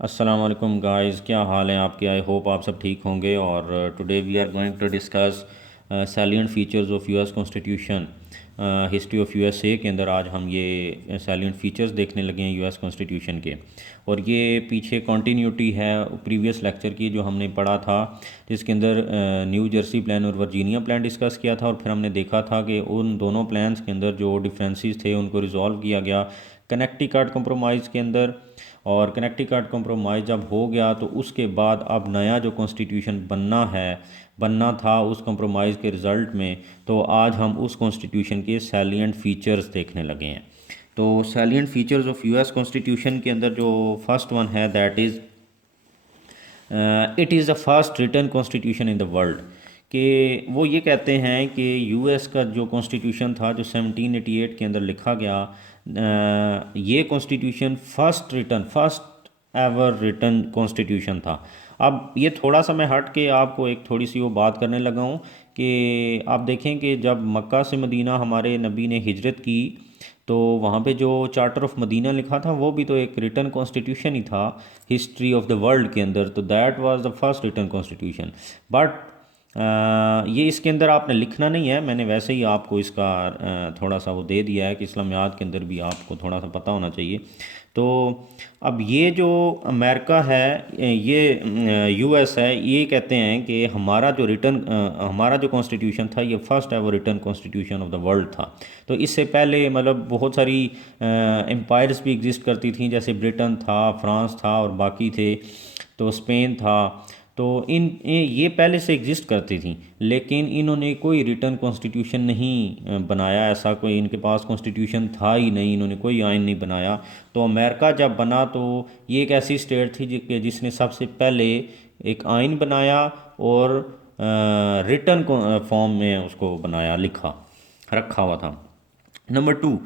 अस्सलाम वालेकुम गाइस, क्या हाल है आपके। आई होप आप सब ठीक होंगे। और today we are going to discuss salient features of US constitution. History of USA के अंदर आज हम ये सैलिएंट फीचर्स देखने लगे हैं यूएस कॉन्स्टिट्यूशन के। और ये पीछे कॉन्टीन्यूटी है प्रीवियस लेक्चर की जो हमने पढ़ा था, जिसके अंदर न्यू जर्सी प्लान और वर्जीनिया प्लान डिस्कस किया था। और फिर हमने देखा था कि उन दोनों प्लान्स के अंदर जो डिफरेंसेस थे उनको रिजॉल्व किया गया कनेक्टिकट कंप्रोमाइज़ के अंदर। और कनेक्टिकट कंप्रोमाइज़ जब हो गया तो उसके बाद अब नया जो कॉन्स्टिट्यूशन बनना था उस कंप्रोमाइज़ के रिज़ल्ट में, तो आज हम उस कॉन्स्टिट्यूशन के सैलिएंट फीचर्स देखने लगे हैं। तो salient features of US constitution के अंदर जो फर्स्ट वन है that is it is the first written constitution in the world. कि वो ये कहते हैं कि यूएस का जो कॉन्स्टिट्यूशन था जो 1788 के अंदर लिखा गया, ये constitution first ever written constitution था। अब ये थोड़ा सा मैं हट के आपको एक थोड़ी सी वो बात करने लगा हूँ कि आप देखें कि जब मक्का से मदीना हमारे नबी ने हिजरत की तो वहाँ पे जो चार्टर ऑफ मदीना लिखा था वो भी तो एक रिटन कॉन्स्टिट्यूशन ही था हिस्ट्री ऑफ द वर्ल्ड के अंदर। तो that was the first written constitution. But ये इसके अंदर आपने लिखना नहीं है, मैंने वैसे ही आपको इसका थोड़ा सा वो दे दिया है कि इस्लामियात के अंदर भी आपको थोड़ा सा पता होना चाहिए। तो अब ये जो अमेरिका है, ये यूएस है, ये कहते हैं कि हमारा जो कॉन्स्टिट्यूशन था ये first ever written constitution of the world था। तो इससे पहले मतलब बहुत सारी एम्पायर्स भी एग्जिस्ट करती थी, जैसे ब्रिटेन था, फ्रांस था और बाकी थे, तो स्पेन था। तो ये पहले से एग्जिस्ट करती थी, लेकिन इन्होंने कोई रिटर्न कॉन्स्टिट्यूशन नहीं बनाया। ऐसा कोई इनके पास कॉन्स्टिट्यूशन था ही नहीं, इन्होंने कोई आइन नहीं बनाया। तो अमेरिका जब बना तो ये एक ऐसी स्टेट थी जिसने सबसे पहले एक आइन बनाया और रिटर्न फॉर्म में उसको बनाया, लिखा रखा हुआ था। Number two,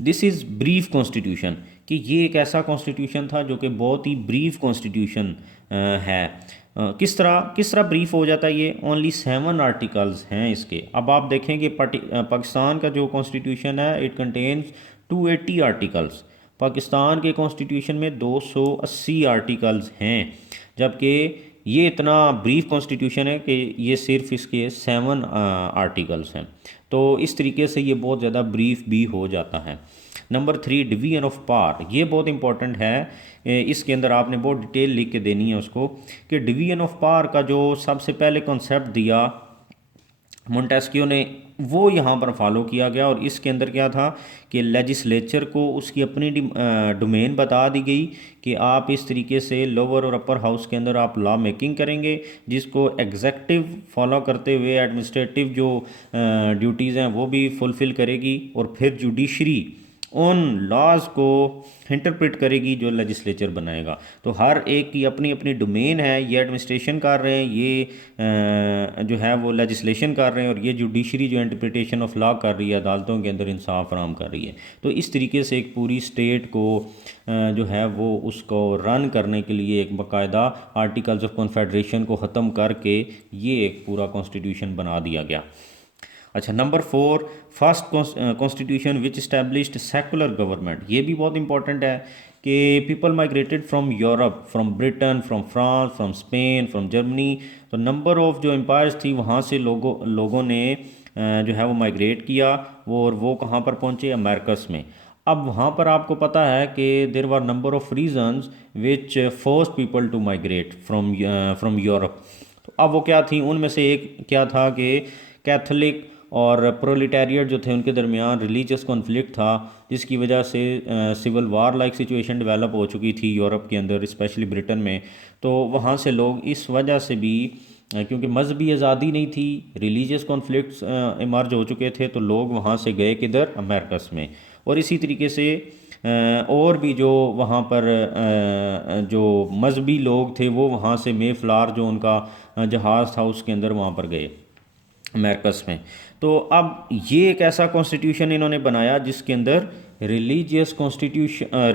this is brief constitution. कि ये एक ऐसा कॉन्स्टिट्यूशन था जो कि बहुत ही ब्रीफ कॉन्स्टिट्यूशन है। किस तरह ब्रीफ हो जाता है ये। ओनली 7 आर्टिकल्स हैं इसके। अब आप देखें कि पाकिस्तान का जो कॉन्स्टिट्यूशन है इट कंटेन्स 280 आर्टिकल्स। पाकिस्तान के कॉन्स्टिट्यूशन में 280 आर्टिकल्स हैं, जबकि ये इतना ब्रीफ कॉन्स्टिट्यूशन है कि ये सिर्फ इसके 7 आर्टिकल्स हैं। तो इस तरीके से ये बहुत ज़्यादा ब्रीफ भी हो जाता है। Number 3, division of power. ये बहुत इंपॉर्टेंट है, इसके अंदर आपने बहुत डिटेल लिख के देनी है उसको, कि डिवीजन ऑफ पावर का जो सबसे पहले कॉन्सेप्ट दिया मोंटेस्क्यू ने, वो यहाँ पर फॉलो किया गया। और इसके अंदर क्या था कि लेजिस्लेचर को उसकी अपनी डोमेन बता दी गई कि आप इस तरीके से लोअर और अपर हाउस के अंदर आप लॉ मेकिंग करेंगे, जिसको एग्जेक्टिव फॉलो करते हुए एडमिनिस्ट्रेटिव जो ड्यूटीज़ हैं वो भी फुलफ़िल करेगी, और फिर जुडिशरी उन लॉज को इंटरप्रेट करेगी जो लेजिस्लेचर बनाएगा। तो हर एक की अपनी अपनी डोमेन है। ये एडमिनिस्ट्रेशन कर रहे हैं, ये जो है वो लेजिस्लेशन कर रहे हैं, और ये जुडिशरी जो इंटरप्रिटेशन ऑफ लॉ कर रही है, अदालतों के अंदर इंसाफ फराहम कर रही है। तो इस तरीके से एक पूरी स्टेट को जो है वो उसको रन करने के लिए एक बाकायदा आर्टिकल्स ऑफ कॉन्फेडरेशन को ख़त्म करके ये एक पूरा कॉन्स्टिट्यूशन बना दिया गया। अच्छा, number 4, first constitution which established secular government. ये भी बहुत इंपॉर्टेंट है कि people migrated from Europe, from Britain, from France, from Spain, from Germany. तो नंबर ऑफ़ जो एम्पायर्स थी वहाँ से लोगों ने जो है वो माइग्रेट किया, वो कहाँ पर पहुँचे, अमेरिकस में। अब वहाँ पर आपको पता है कि there were number of reasons which force people to migrate from Europe. तो अब वो क्या थी, उनमें से एक क्या था कि कैथोलिक और प्रोलिटेरिएट जो थे उनके दरमियान रिलीजियस कॉन्फ्लिक्ट था, जिसकी वजह से civil war like situation develop हो चुकी थी यूरोप के अंदर, स्पेशली ब्रिटेन में। तो वहाँ से लोग इस वजह से भी, क्योंकि मजहबी आज़ादी नहीं थी, रिलीजियस कॉन्फ्लिक्ट्स इमर्ज हो चुके थे, तो लोग वहाँ से गए किधर, अमेरिकस में। और इसी तरीके से और भी जो वहाँ पर जो मजहबी लोग थे वो वहाँ से मे फ्लावर जो उनका जहाज़ था उसके अंदर वहाँ पर गए अमेरिकस में। तो अब ये एक ऐसा कॉन्स्टिट्यूशन इन्होंने बनाया जिसके अंदर religious constitution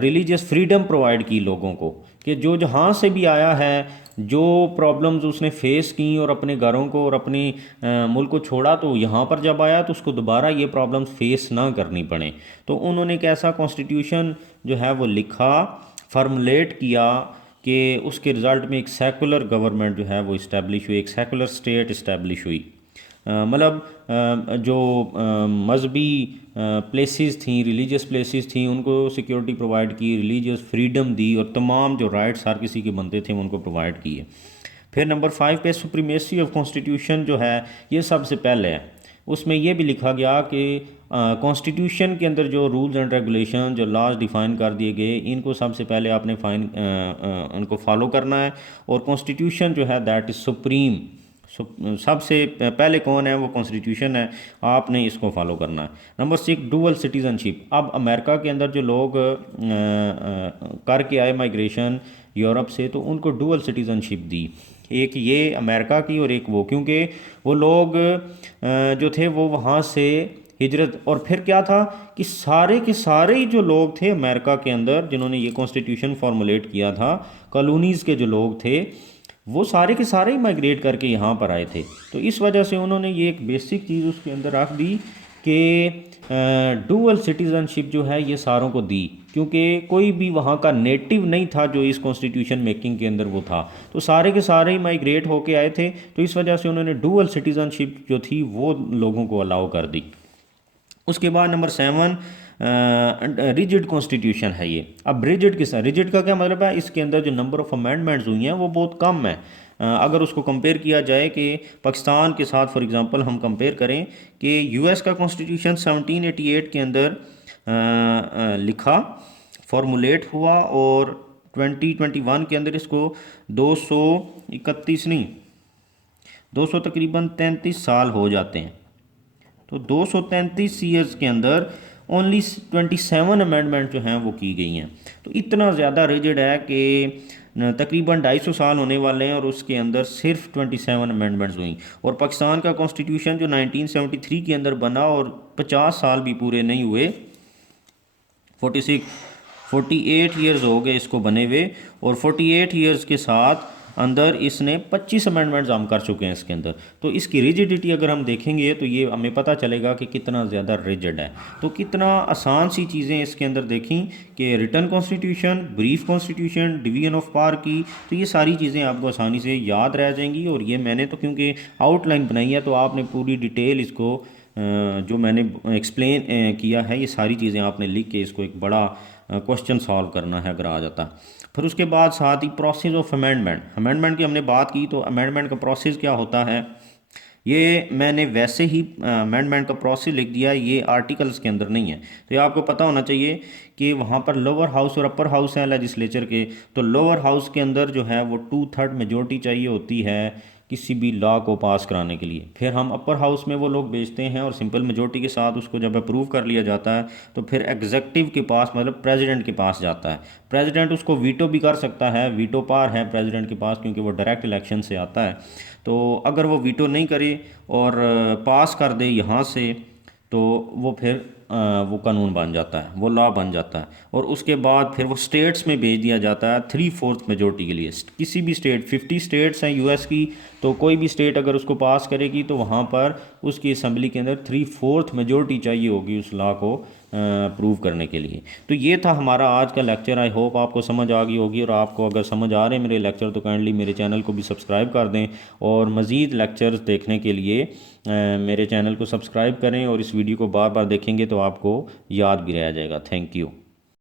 religious freedom provide की लोगों को, कि जो जहाँ से भी आया है, जो प्रॉब्लम्स उसने फेस की और अपने घरों को और अपने मुल्क को छोड़ा, तो यहाँ पर जब आया तो उसको दोबारा ये प्रॉब्लम्स फेस ना करनी पड़े। तो उन्होंने एक ऐसा कॉन्स्टिट्यूशन जो है वो लिखा, फार्मुलेट किया, कि उसके रिज़ल्ट में एक सेकुलर गवर्नमेंट जो है वो इस्टेब्लिश हुई, एक सेकुलर स्टेट इस्टेब्लिश हुई। मतलब जो मजहबी प्लेसेस थी, रिलीजियस प्लेसेस थी, उनको सिक्योरिटी प्रोवाइड की, रिलीजियस फ्रीडम दी, और तमाम जो राइट्स हर किसी के बनते थे उनको प्रोवाइड किए। फिर नंबर 5 पे सुप्रीमेसी ऑफ कॉन्स्टिट्यूशन जो है ये सबसे पहले है। उसमें यह भी लिखा गया कि कॉन्स्टिट्यूशन के अंदर जो रूल्स एंड रेगुलेशन, जो लॉज डिफ़ाइन कर दिए गए, इनको सबसे पहले आपने उनको फॉलो करना है। और कॉन्स्टिट्यूशन जो है दैट इज़ सुप्रीम, सबसे पहले कौन है, वो कॉन्स्टिट्यूशन है, आपने इसको फॉलो करना है। Number 6 dual citizenship. अब अमेरिका के अंदर जो लोग करके आए माइग्रेशन यूरोप से, तो उनको डुअल सिटीज़नशिप दी, एक ये अमेरिका की और एक वो, क्योंकि वो लोग जो थे वो वहाँ से हिजरत। और फिर क्या था कि सारे के सारे ही जो लोग थे अमेरिका के अंदर जिन्होंने ये कॉन्स्टिट्यूशन फॉर्मुलेट किया था, कॉलोनीज़ के जो लोग थे, वो सारे के सारे ही माइग्रेट करके यहाँ पर आए थे। तो इस वजह से उन्होंने ये एक बेसिक चीज़ उसके अंदर रख दी कि डुअल सिटीज़नशिप जो है ये सारों को दी, क्योंकि कोई भी वहाँ का नेटिव नहीं था जो इस कॉन्स्टिट्यूशन मेकिंग के अंदर वो था, तो सारे के सारे ही माइग्रेट होके आए थे। तो इस वजह से उन्होंने डुअल सिटीज़नशिप जो थी वो लोगों को अलाउ कर दी। उसके बाद नंबर 7 रिजिड कॉन्स्टिट्यूशन है ये। अब रिजिड रिजिड का क्या मतलब है, इसके अंदर जो नंबर ऑफ़ अमेंडमेंट्स हुई हैं वो बहुत कम है। अगर उसको कंपेयर किया जाए कि पाकिस्तान के साथ, फॉर एग्जांपल हम कंपेयर करें कि यूएस का कॉन्स्टिट्यूशन 1788 के अंदर लिखा, फॉर्मुलेट हुआ, और 2021 के अंदर इसको 231 नहीं, 200 तकरीबन 33 साल हो जाते हैं। तो 233 ईयर्स के अंदर ओनली 27 अमेंडमेंट जो हैं वो की गई हैं। तो इतना ज़्यादा रिजिड है कि तकरीबन 250 साल होने वाले हैं और उसके अंदर सिर्फ 27 अमेंडमेंट्स हुई। और पाकिस्तान का कॉन्स्टिट्यूशन जो 1973 के अंदर बना और 50 साल भी पूरे नहीं हुए, 48 ईयर्स हो गए इसको बने हुए, और 48 ईयर्स के साथ अंदर इसने 25 अमेंडमेंट्स हम कर चुके हैं इसके अंदर। तो इसकी रिजिडिटी अगर हम देखेंगे तो ये हमें पता चलेगा कि कितना ज़्यादा रिजिड है। तो कितना आसान सी चीज़ें इसके अंदर देखी कि written constitution, brief constitution, division of power की, तो ये सारी चीज़ें आपको आसानी से याद रह जाएंगी। और ये मैंने तो क्योंकि आउटलाइन बनाई है, तो आपने पूरी डिटेल इसको जो मैंने एक्सप्लेन किया है, ये सारी चीज़ें आपने लिख के इसको एक बड़ा क्वेश्चन सॉल्व करना है अगर आ जाता। फिर उसके बाद साथ ही प्रोसेस ऑफ अमेंडमेंट की हमने बात की। तो अमेंडमेंट का प्रोसेस क्या होता है, ये मैंने वैसे ही अमेंडमेंट का प्रोसेस लिख दिया, ये आर्टिकल्स के अंदर नहीं है। तो ये आपको पता होना चाहिए कि वहाँ पर लोअर हाउस और अपर हाउस है लेजिस्लेचर के। तो लोअर हाउस के अंदर जो है वो 2/3 मेजोरिटी चाहिए होती है किसी भी लॉ को पास कराने के लिए। फिर हम अपर हाउस में वो लोग भेजते हैं और सिंपल मेजोरिटी के साथ उसको जब अप्रूव कर लिया जाता है तो फिर एग्जेक्टिव के पास, मतलब प्रेसिडेंट के पास जाता है। प्रेसिडेंट उसको वीटो भी कर सकता है, वीटो पावर है प्रेसिडेंट के पास क्योंकि वो डायरेक्ट इलेक्शन से आता है। तो अगर वो वीटो नहीं करे और पास कर दे यहाँ से, तो वो फिर वो कानून बन जाता है, वो लॉ बन जाता है। और उसके बाद फिर वो स्टेट्स में भेज दिया जाता है 3/4 मेजोरिटी के लिए। किसी भी स्टेट, 50 स्टेट्स हैं यूएस की, तो कोई भी स्टेट अगर उसको पास करेगी तो वहाँ पर उसकी असम्बली के अंदर 3/4 मेजोरिटी चाहिए होगी उस लॉ को प्रूव करने के लिए। तो ये था हमारा आज का लेक्चर। आई होप आपको समझ आ गई होगी, और आपको अगर समझ आ रहे हैं मेरे लेक्चर तो काइंडली मेरे चैनल को भी सब्सक्राइब कर दें, और मज़ीद लेक्चर्स देखने के लिए मेरे चैनल को सब्सक्राइब करें, और इस वीडियो को बार बार देखेंगे तो आपको याद भी रह जाएगा। Thank you.